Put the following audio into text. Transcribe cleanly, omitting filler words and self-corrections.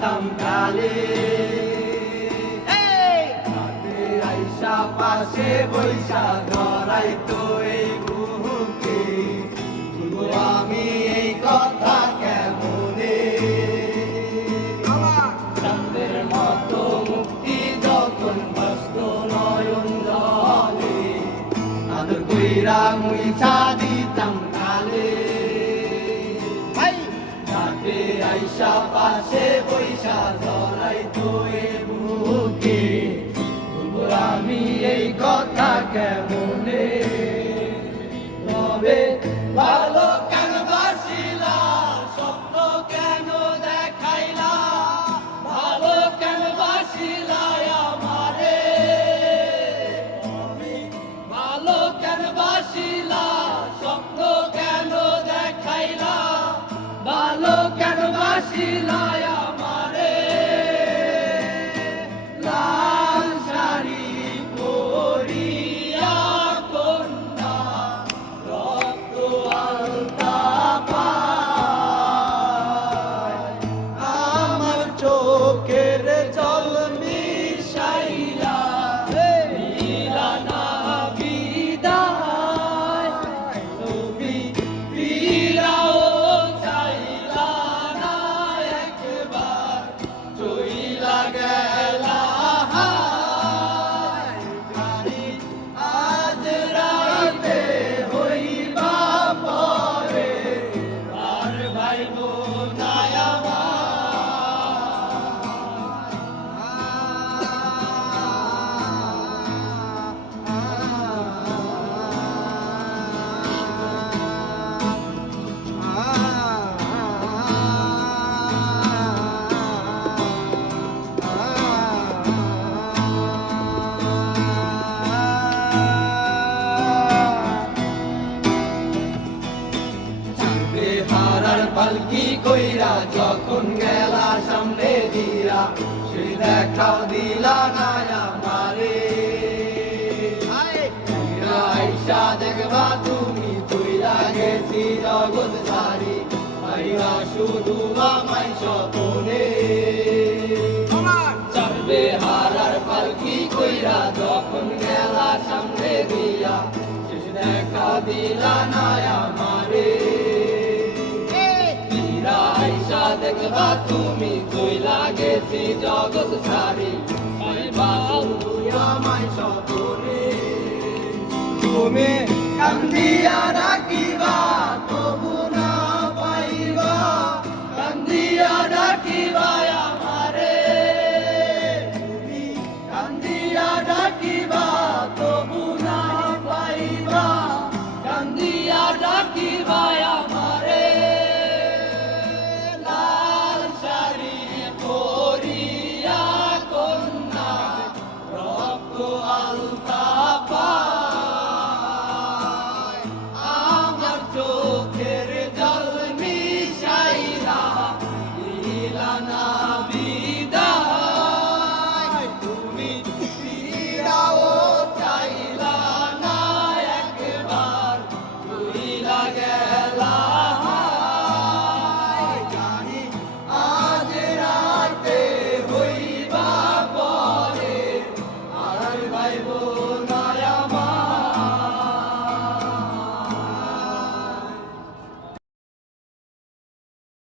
দিতাম গালে আইসা পাশে বৈশা ধরাই তো এই বুকে ভুলবো আমি এই কথা কেমনে চাঁদের মতো মুক্তি যখন ব্যস্ত নয়ন জলে আদর কইরা মুইছা দিতাম গালে ঘাটে আইসা পাশে বৈশা ধরাই তো এই বুকে আমি এই কথা কেমনে তবে ভালো কেন বাসিলা স্বপ্ন কেন দেখাইলা ভালো কেন বাসিলা আমারে ভালো কেন বাসিলা স্বপ্ন কেন দেখাইলা ভালো কেন বাসিলা আমারে চোখের জল মিশাইলা দিলা না বিদায় তুমি ফিরাও চাইলা না একবার চইলা গেলা আজ রাতে হইবা পরে আর ভাই বোনায় পালকি কইরা যখন গেলা সামনে দিয়া সে দেখাও দিলা না আমারে আইসা দেখবা তুমি চইলা গেছি জগৎ ছাড়ি আইয়া শুধু আমায় স্বপনে চারবে হারার পালকি কইরা যখন গেলা সামনে দিয়া সে দেখা দিলা না আমারে দেখবা তুমি চইলা গেছি জগৎ ছাড়ি পাইবা আমায় স্বপনে তুমি কান্দিয়া রাখি